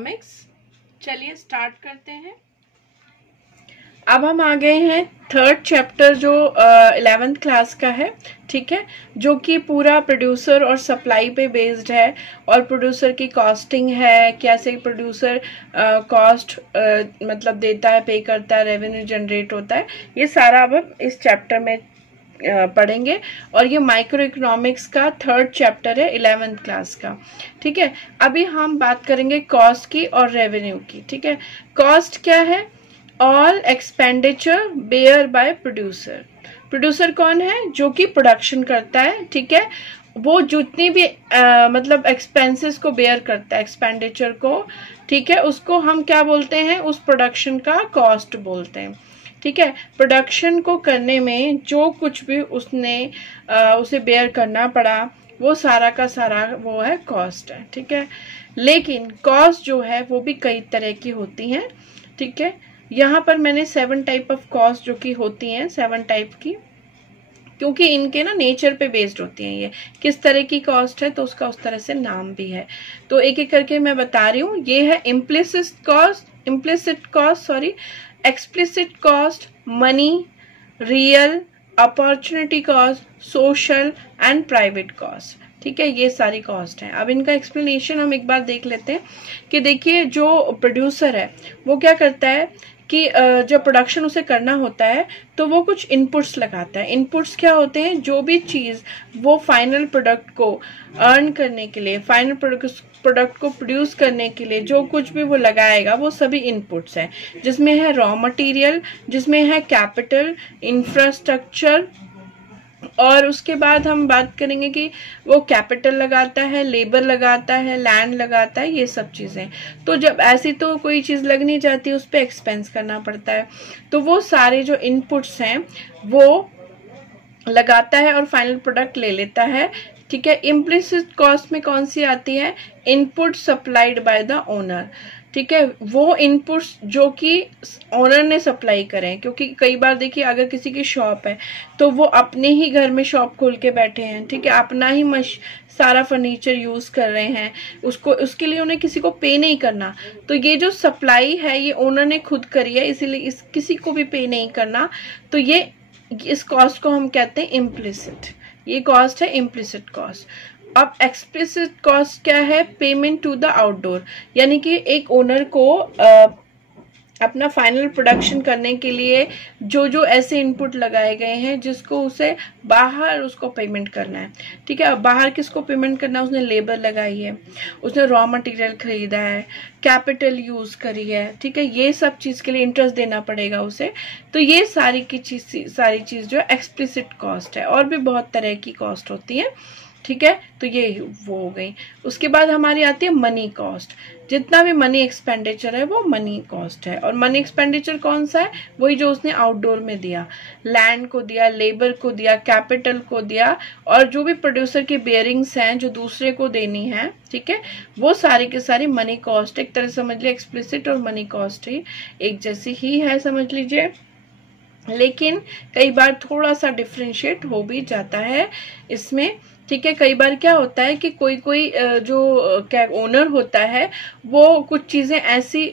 Economics. चलिए start करते हैं। अब हम आ गए हैं थर्ड चैप्टर जो 11th क्लास का है, ठीक है, जो कि पूरा प्रोड्यूसर और सप्लाई पे बेस्ड है और प्रोड्यूसर की कॉस्टिंग है, कैसे प्रोड्यूसर कॉस्ट मतलब देता है, पे करता है, रेवेन्यू जनरेट होता है, ये सारा अब हम इस चैप्टर में पढ़ेंगे। और ये माइक्रो इकोनॉमिक्स का थर्ड चैप्टर है 11th क्लास का, ठीक है। अभी हम बात करेंगे कॉस्ट की और रेवेन्यू की, ठीक है। कॉस्ट क्या है? All expenditure bear by producer. Producer कौन है? जो कि प्रोडक्शन करता है, ठीक है। वो जितनी भी मतलब एक्सपेंसेस को बेयर करता है, एक्सपेंडिचर को, ठीक है, उसको हम क्या बोलते हैं? उस प्रोडक्शन का कॉस्ट बोलते हैं, ठीक है। प्रोडक्शन को करने में जो कुछ भी उसने उसे बेयर करना पड़ा, वो सारा का सारा वो है कॉस्ट है, ठीक है। लेकिन कॉस्ट जो है वो भी कई तरह की होती हैं, ठीक है। यहाँ पर मैंने 7 टाइप ऑफ कॉस्ट जो कि होती हैं, 7 टाइप की, क्योंकि इनके ना नेचर पे बेस्ड होती हैं। ये किस तरह की कॉस्ट है तो उसका उस तरह से नाम भी है। तो एक एक करके मैं बता रही हूँ। ये है implicit cost, sorry, explicit cost, money, real, opportunity cost, social and private cost, ठीक है। ये सारी कॉस्ट है। अब इनका एक्सप्लेनेशन हम एक बार देख लेते हैं कि देखिए, जो प्रोड्यूसर है वो क्या करता है कि जब प्रोडक्शन उसे करना होता है तो वो कुछ इनपुट्स लगाता है। इनपुट्स क्या होते हैं? जो भी चीज वो फाइनल प्रोडक्ट को अर्न करने के लिए, फाइनल प्रोडक्ट को प्रोड्यूस करने के लिए जो कुछ भी वो लगाएगा, वो सभी इनपुट्स हैं, जिसमें है रॉ मटेरियल, जिसमें है कैपिटल, इंफ्रास्ट्रक्चर, और उसके बाद हम बात करेंगे कि वो कैपिटल लगाता है, लेबर लगाता है, लैंड लगाता है, ये सब चीजें। तो जब ऐसी तो कोई चीज लग नहीं जाती, उस पर एक्सपेंस करना पड़ता है। तो वो सारे जो इनपुट्स हैं वो लगाता है और फाइनल प्रोडक्ट ले लेता है, ठीक है। इम्प्लिसिट कॉस्ट में कौन सी आती है? Input supplied by the owner, ठीक है। वो इनपुट्स जो कि ओनर ने सप्लाई करें, क्योंकि कई बार देखिए, अगर किसी की शॉप है तो वो अपने ही घर में शॉप खोल के बैठे हैं, ठीक है, अपना ही सारा फर्नीचर यूज कर रहे हैं, उसके लिए उन्हें किसी को पे नहीं करना। तो ये जो सप्लाई है ये ओनर ने खुद करी है, इसीलिए किसी को भी पे नहीं करना। तो ये इस कॉस्ट को हम कहते हैं इम्प्लिसिट। ये कॉस्ट है इम्प्लिसिट कॉस्ट। अब एक्सप्लिसिट कॉस्ट क्या है? पेमेंट टू द आउटडोर, यानी कि एक ओनर को अपना फाइनल प्रोडक्शन करने के लिए जो जो ऐसे इनपुट लगाए गए हैं जिसको उसे बाहर उसको पेमेंट करना है, ठीक है। अब बाहर किसको पेमेंट करना है? उसने लेबर लगाई है, उसने रॉ मटेरियल खरीदा है, कैपिटल यूज करी है, ठीक है। ये सब चीज के लिए इंटरेस्ट देना पड़ेगा उसे। तो ये सारी चीज जो एक्सप्लिसिट कॉस्ट है। और भी बहुत तरह की कॉस्ट होती है, ठीक है। तो ये वो हो गई। उसके बाद हमारी आती है मनी कॉस्ट। जितना भी मनी एक्सपेंडिचर है वो मनी कॉस्ट है। और मनी एक्सपेंडिचर कौन सा है? वही जो उसने आउटडोर में दिया, लैंड को दिया, लेबर को दिया, कैपिटल को दिया, और जो भी प्रोड्यूसर की बेयरिंग्स हैं जो दूसरे को देनी है, ठीक है, वो सारी की सारी मनी कॉस्ट। एक तरह समझ लीजिए एक्सप्लिसिट और मनी कॉस्ट ही एक जैसी ही है, समझ लीजिए। लेकिन कई बार थोड़ा सा डिफ्रेंशिएट हो भी जाता है इसमें, ठीक है। कई बार क्या होता है कि कोई जो क्या ओनर होता है वो कुछ चीजें ऐसी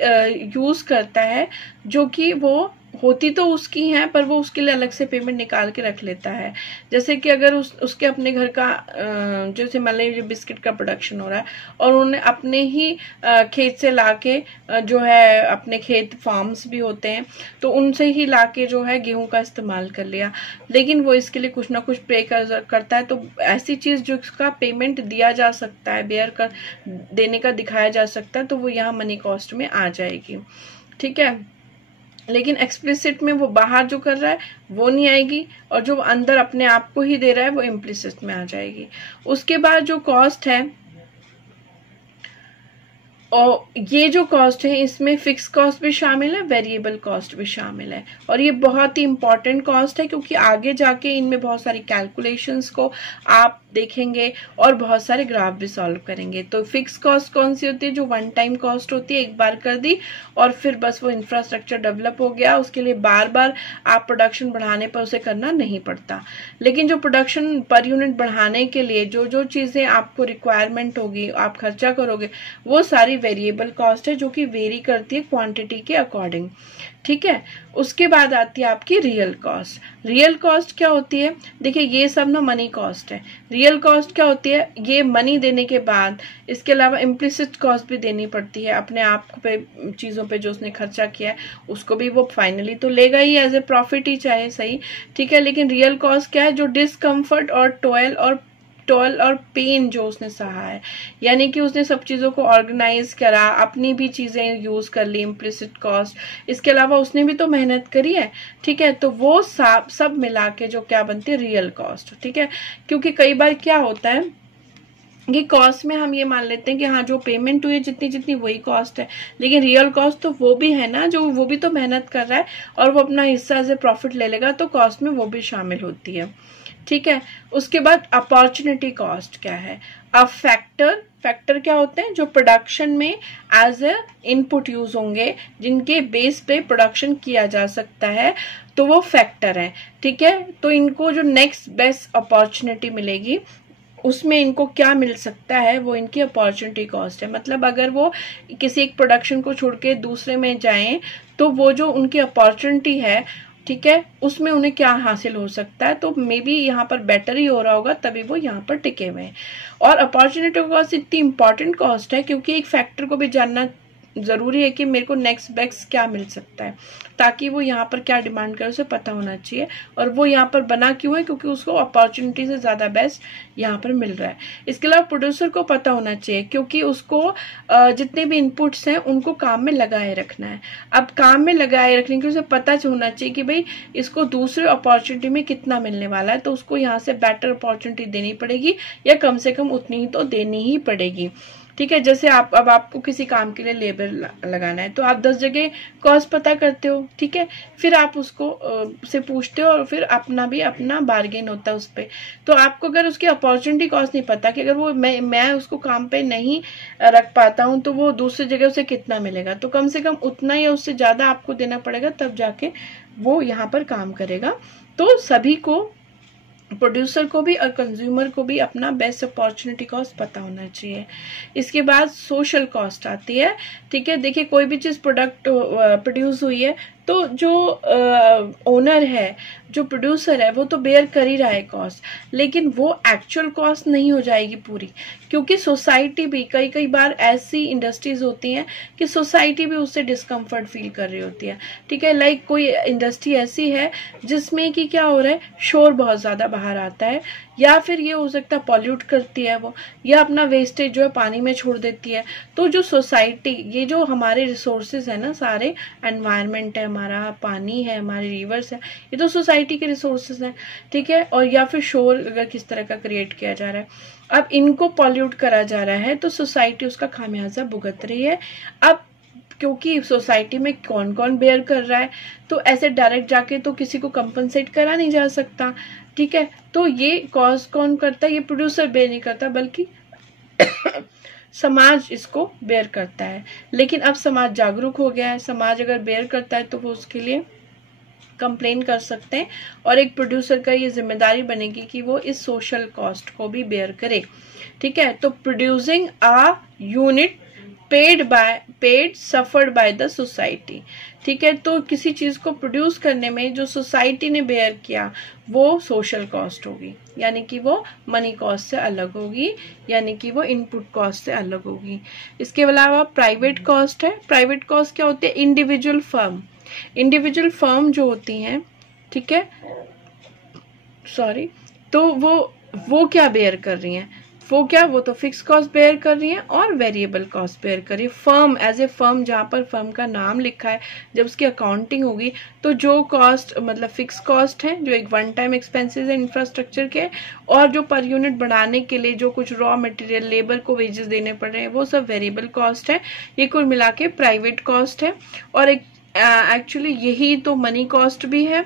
यूज करता है जो कि वो होती तो उसकी हैं, पर वो उसके लिए अलग से पेमेंट निकाल के रख लेता है। जैसे कि अगर उसके अपने घर का जैसे मान लीजिए बिस्किट का प्रोडक्शन हो रहा है और उन्होंने अपने ही खेत से लाके जो है, अपने खेत फार्म्स भी होते हैं, तो उनसे ही लाके जो है गेहूं का इस्तेमाल कर लिया, लेकिन वो इसके लिए कुछ ना कुछ पे करता है। तो ऐसी चीज जो उसका पेमेंट दिया जा सकता है, बेयर कर देने का दिखाया जा सकता है, तो वो यहाँ मनी कॉस्ट में आ जाएगी, ठीक है। लेकिन एक्सप्लिसिट में वो बाहर जो कर रहा है वो नहीं आएगी, और जो अंदर अपने आप को ही दे रहा है वो इम्प्लिसिट में आ जाएगी। उसके बाद जो कॉस्ट है, और ये जो कॉस्ट है इसमें फिक्स कॉस्ट भी शामिल है, वेरिएबल कॉस्ट भी शामिल है। और ये बहुत ही इंपॉर्टेंट कॉस्ट है, क्योंकि आगे जाके इनमें बहुत सारी कैलकुलेशंस को आप देखेंगे और बहुत सारे ग्राफ भी सॉल्व करेंगे। तो फिक्स कॉस्ट कौन सी होती है? जो वन टाइम कॉस्ट होती है, एक बार कर दी और फिर बस वो इंफ्रास्ट्रक्चर डेवलप हो गया, उसके लिए बार बार आप प्रोडक्शन बढ़ाने पर उसे करना नहीं पड़ता। लेकिन जो प्रोडक्शन पर यूनिट बढ़ाने के लिए जो जो चीजें आपको रिक्वायरमेंट होगी, आप खर्चा करोगे, वो सारी वेरिएबल कॉस्ट है जो कि वेरी करती है क्वांटिटी के अकॉर्डिंग। ठीक है, उसके बाद आती है आपकी रियल कॉस्ट। रियल कॉस्ट क्या होती है? देखिए ये सब ना मनी कॉस्ट है। रियल कॉस्ट क्या होती है? ये मनी देने के बाद इसके अलावा इम्प्लिसिट कॉस्ट भी देनी पड़ती है अपने आप पे, चीजों पे जो उसने खर्चा किया है उसको भी वो फाइनली तो लेगा ही एज ए प्रॉफिट ही, चाहे सही। ठीक है, लेकिन रियल कॉस्ट क्या है? जो डिस्कम्फर्ट और टॉयल और पेन जो उसने सहा है, यानी कि उसने सब चीजों को ऑर्गेनाइज करा, अपनी भी चीजें यूज कर ली, इम्प्लिसिट कॉस्ट। इसके अलावा उसने भी तो मेहनत करी है। ठीक है, तो वो सब मिला के जो क्या बनती है? Real cost. ठीक है, क्योंकि कई बार क्या होता है कि कॉस्ट में हम ये मान लेते हैं कि हाँ जो पेमेंट हुई है जितनी जितनी वही कॉस्ट है, लेकिन रियल कॉस्ट तो वो भी है ना, जो वो भी तो मेहनत कर रहा है और वो अपना हिस्सा एज ए प्रॉफिट ले लेगा, तो कॉस्ट में वो भी शामिल होती है। ठीक है, उसके बाद अपॉर्चुनिटी कॉस्ट क्या है? अब फैक्टर क्या होते हैं? जो प्रोडक्शन में एज ए इनपुट यूज होंगे, जिनके बेस पे प्रोडक्शन किया जा सकता है, तो वो फैक्टर है। ठीक है, तो इनको जो नेक्स्ट बेस्ट अपॉर्चुनिटी मिलेगी उसमें इनको क्या मिल सकता है, वो इनकी अपॉर्चुनिटी कॉस्ट है। मतलब अगर वो किसी एक प्रोडक्शन को छोड़ के दूसरे में जाएं तो वो जो उनकी अपॉर्चुनिटी है, ठीक है, उसमें उन्हें क्या हासिल हो सकता है, तो मे बी यहाँ पर बेटर ही हो रहा होगा, तभी वो यहाँ पर टिके हुए हैं। और अपॉर्चुनिटी कॉस्ट इतनी इंपॉर्टेंट कॉस्ट है क्योंकि एक फैक्टर को भी जानना जरूरी है कि मेरे को नेक्स्ट बेस्ट क्या मिल सकता है, ताकि वो यहाँ पर क्या डिमांड करे उसे पता होना चाहिए। और वो यहाँ पर बना क्यों है? क्योंकि उसको अपॉर्चुनिटी से ज्यादा बेस्ट यहाँ पर मिल रहा है। इसके अलावा प्रोड्यूसर को पता होना चाहिए क्योंकि उसको जितने भी इनपुट्स हैं उनको काम में लगाए रखना है। अब काम में लगाए रखने के उसे पता होना चाहिए कि भाई इसको दूसरे अपॉर्चुनिटी में कितना मिलने वाला है, तो उसको यहाँ से बेटर अपॉर्चुनिटी देनी पड़ेगी या कम से कम उतनी ही तो देनी ही पड़ेगी। ठीक है, जैसे अब आपको किसी काम के लिए लेबर लगाना है तो आप 10 जगह कॉस्ट पता करते हो। ठीक है, फिर आप उसको से पूछते हो और फिर अपना बार्गेन होता है उस पर। तो आपको अगर उसकी अपॉर्चुनिटी कॉस्ट नहीं पता कि अगर वो मैं उसको काम पे नहीं रख पाता हूँ तो वो दूसरी जगह उसे कितना मिलेगा, तो कम से कम उतना या उससे ज्यादा आपको देना पड़ेगा, तब जाके वो यहाँ पर काम करेगा। तो सभी को, प्रोड्यूसर को भी और कंज्यूमर को भी अपना बेस्ट अपॉर्चुनिटी कॉस्ट पता होना चाहिए। इसके बाद सोशल कॉस्ट आती है। ठीक है, देखिए कोई भी चीज प्रोड्यूस हुई है तो जो ओनर है, जो प्रोड्यूसर है, वो तो बेयर कर ही रहा है कॉस्ट, लेकिन वो एक्चुअल कॉस्ट नहीं हो जाएगी पूरी, क्योंकि सोसाइटी भी कई बार ऐसी इंडस्ट्रीज होती हैं कि सोसाइटी भी उससे डिस्कम्फर्ट फील कर रही होती है। ठीक है, लाइक कोई इंडस्ट्री ऐसी है जिसमें कि क्या हो रहा है, शोर बहुत ज्यादा बाहर आता है, या फिर ये हो सकता है पॉल्यूट करती है वो, या अपना वेस्टेज जो है पानी में छोड़ देती है। तो जो सोसाइटी, ये जो हमारे रिसोर्सेज है ना, सारे एनवायरनमेंट है, हमारा पानी है, हमारे रिवर्स है, ये तो सोसाइटी के रिसोर्सेज हैं। ठीक है, और या फिर शोर अगर किस तरह का क्रिएट किया जा रहा है, अब इनको पॉल्यूट करा जा रहा है तो सोसाइटी उसका खामियाजा भुगत रही है। अब क्योंकि सोसाइटी में कौन कौन बेयर कर रहा है, तो ऐसे डायरेक्ट जाके तो किसी को कंपनसेट करा नहीं जा सकता। ठीक है, तो ये कॉस्ट कौन करता है? ये प्रोड्यूसर बेयर नहीं करता, बल्कि समाज इसको बेयर करता है। लेकिन अब समाज जागरूक हो गया है, समाज अगर बेयर करता है तो वो उसके लिए कंप्लेन कर सकते हैं, और एक प्रोड्यूसर का ये जिम्मेदारी बनेगी कि वो इस सोशल कॉस्ट को भी बेयर करे। ठीक है, तो producing a unit paid suffered by the society. ठीक है, तो किसी चीज को प्रोड्यूस करने में जो सोसाइटी ने बेयर किया वो सोशल कॉस्ट होगी, यानी कि वो मनी कॉस्ट से अलग होगी, यानी कि वो इनपुट कॉस्ट से अलग होगी। इसके अलावा प्राइवेट कॉस्ट है। प्राइवेट कॉस्ट क्या होती है? इंडिविजुअल फर्म जो होती हैं, ठीक है, तो वो क्या बेयर कर रही हैं? वो तो फिक्स कॉस्ट बेयर कर रही है और वेरिएबल कॉस्ट बेयर कर रही है। फर्म एज ए फर्म, जहां पर फर्म का नाम लिखा है, जब उसकी अकाउंटिंग होगी तो जो कॉस्ट मतलब फिक्स कॉस्ट है, जो एक वन टाइम एक्सपेंसेस है इंफ्रास्ट्रक्चर के, और जो पर यूनिट बढ़ाने के लिए जो कुछ रॉ मटेरियल, लेबर को वेजेस देने पड़ रहे हैं, वो सब वेरिएबल कॉस्ट है। ये कुल मिला के प्राइवेट कॉस्ट है। और एक एक्चुअली यही तो मनी कॉस्ट भी है।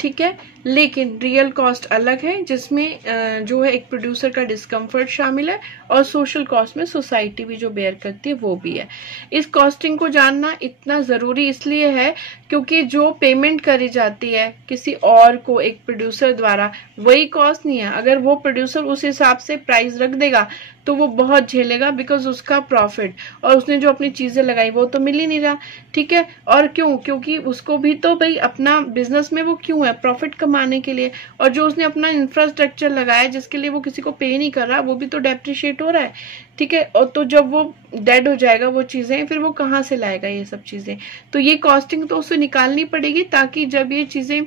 ठीक है, लेकिन रियल कॉस्ट अलग है, जिसमें जो है एक प्रोड्यूसर का डिस्कम्फर्ट शामिल है और सोशल कॉस्ट में सोसाइटी भी जो बेयर करती है वो भी है। इस कॉस्टिंग को जानना इतना जरूरी इसलिए है क्योंकि जो पेमेंट करी जाती है किसी और को एक प्रोड्यूसर द्वारा, वही कॉस्ट नहीं है। अगर वो प्रोड्यूसर उस हिसाब से प्राइस रख देगा तो वो बहुत झेलेगा, बिकॉज उसका प्रॉफिट और उसने जो अपनी चीजें लगाई वो तो मिल ही नहीं रहा, ठीक है। और क्यों? क्योंकि उसको भी तो भाई अपना बिजनेस में वो क्यों है, प्रॉफिट कमाने के लिए। और जो उसने अपना इंफ्रास्ट्रक्चर लगाया जिसके लिए वो किसी को पे नहीं कर रहा, वो भी तो डेप्रिशिएट हो रहा है, ठीक है। और तो जब वो डेड हो जाएगा वो चीजें, फिर वो कहाँ से लाएगा ये सब चीजें? तो ये कॉस्टिंग तो उसे निकालनी पड़ेगी, ताकि जब ये चीजें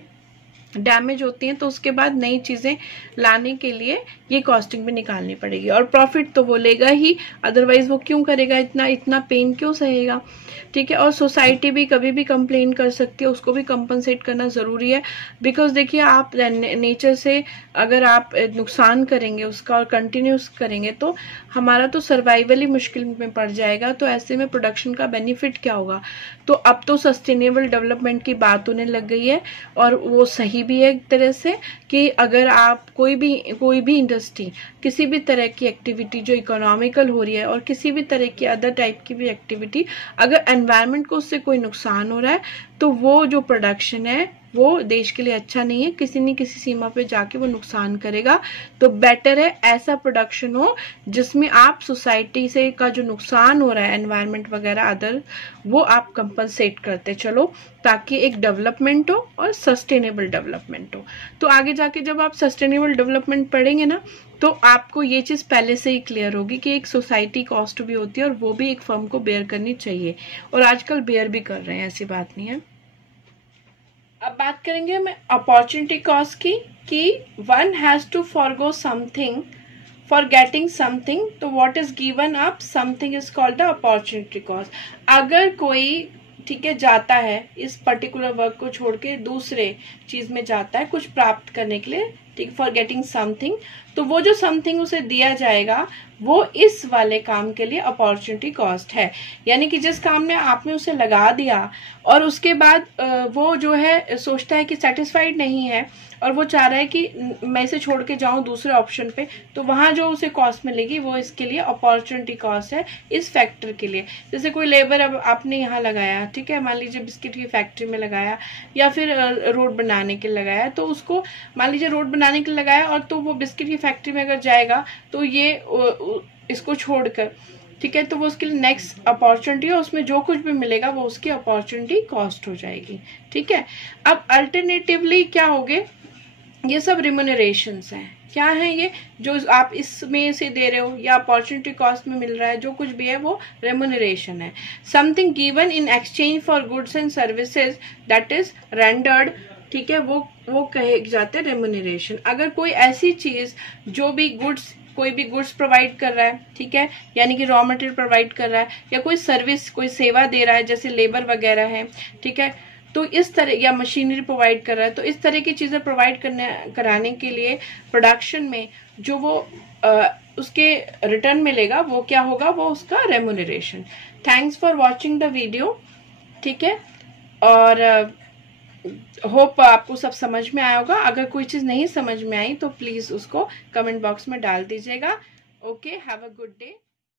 डैमेज होती हैं तो उसके बाद नई चीजें लाने के लिए ये कॉस्टिंग भी निकालनी पड़ेगी। और प्रॉफिट तो वो लेगा ही, अदरवाइज वो क्यों करेगा, इतना इतना पेन क्यों सहेगा, ठीक है। और सोसाइटी भी कभी भी कंप्लेन कर सकती है, उसको भी कंपनसेट करना जरूरी है। बिकॉज देखिए, आप नेचर से अगर आप नुकसान करेंगे उसका और कंटिन्यूस करेंगे तो हमारा तो सर्वाइवल ही मुश्किल में पड़ जाएगा। तो ऐसे में प्रोडक्शन का बेनिफिट क्या होगा? तो अब तो सस्टेनेबल डेवलपमेंट की बात होने लग गई है, और वो सही भी है एक तरह से, कि अगर आप कोई भी इंडस्ट्री, किसी भी तरह की एक्टिविटी जो इकोनॉमिकल हो रही है और किसी भी तरह की अदर टाइप की भी एक्टिविटी, अगर एनवायरनमेंट को उससे कोई नुकसान हो रहा है तो वो जो प्रोडक्शन है वो देश के लिए अच्छा नहीं है, किसी न किसी सीमा पे जाके वो नुकसान करेगा। तो बेटर है ऐसा प्रोडक्शन हो जिसमें आप सोसाइटी से का जो नुकसान हो रहा है, एनवायरनमेंट वगैरह अदर, वो आप कंपनसेट करते चलो, ताकि एक डेवलपमेंट हो और सस्टेनेबल डेवलपमेंट हो। तो आगे जाके जब आप सस्टेनेबल डेवलपमेंट पढ़ेंगे ना, तो आपको ये चीज पहले से ही क्लियर होगी कि एक सोसाइटी कॉस्ट भी होती है और वो भी एक फर्म को बेयर करनी चाहिए, और आजकल बेयर भी कर रहे हैं, ऐसी बात नहीं है। अब बात करेंगे हम अपॉर्चुनिटी कॉस्ट की, कि one has to forgo something for getting something, तो what is given up something is called the opportunity cost. अगर कोई, ठीक है, जाता है इस पर्टिकुलर वर्क को छोड़ के दूसरे चीज में जाता है कुछ प्राप्त करने के लिए, ठीक, फॉर गेटिंग समथिंग, तो वो जो समथिंग उसे दिया जाएगा वो इस वाले काम के लिए अपॉर्चुनिटी कॉस्ट है। यानी कि जिस काम में आपने उसे लगा दिया और उसके बाद वो जो है सोचता है कि सेटिस्फाइड नहीं है और वो चाह रहा है कि मैं इसे छोड़ के जाऊं दूसरे ऑप्शन पे, तो वहां जो उसे कॉस्ट मिलेगी वो इसके लिए अपॉर्चुनिटी कॉस्ट है, इस फैक्टर के लिए। जैसे कोई लेबर अब आपने यहाँ लगाया, ठीक है, मान लीजिए बिस्किट की फैक्ट्री में लगाया या फिर रोड बनाने के लिए लगाया, तो उसको मान लीजिए रोड बनाने के लिए लगाया, और तो वो बिस्किट की फैक्ट्री में अगर जाएगा तो ये इसको छोड़कर, ठीक है, तो वो उसके लिए नेक्स्ट अपॉर्चुनिटी है, उसमें जो कुछ भी मिलेगा वो उसकी अपॉर्चुनिटी कॉस्ट हो जाएगी, ठीक है। अब अल्टरनेटिवली क्या होगे, ये सब रिम्यूनरेशंस हैं। क्या है ये जो आप इसमें से दे रहे हो या अपॉर्चुनिटी कॉस्ट में मिल रहा है, जो कुछ भी है वो रेम्यूनरेशन है। Something given in exchange for goods and services that is rendered, ठीक है, वो कहे जाते हैं रेम्यूनरेशन। अगर कोई ऐसी चीज जो भी गुड्स, कोई भी गुड्स प्रोवाइड कर रहा है, ठीक है, यानी कि रॉ मटेरियल प्रोवाइड कर रहा है, या कोई सर्विस, कोई सेवा दे रहा है जैसे लेबर वगैरह है, ठीक है, तो इस तरह, या मशीनरी प्रोवाइड कर रहा है, तो इस तरह की चीजें प्रोवाइड कराने के लिए प्रोडक्शन में जो वो उसके रिटर्न मिलेगा वो क्या होगा, वो उसका remuneration. Thanks for watching the video, ठीक है, और होप आपको सब समझ में आया होगा। अगर कोई चीज नहीं समझ में आई तो प्लीज उसको कमेंट बॉक्स में डाल दीजिएगा। Okay, have a good day.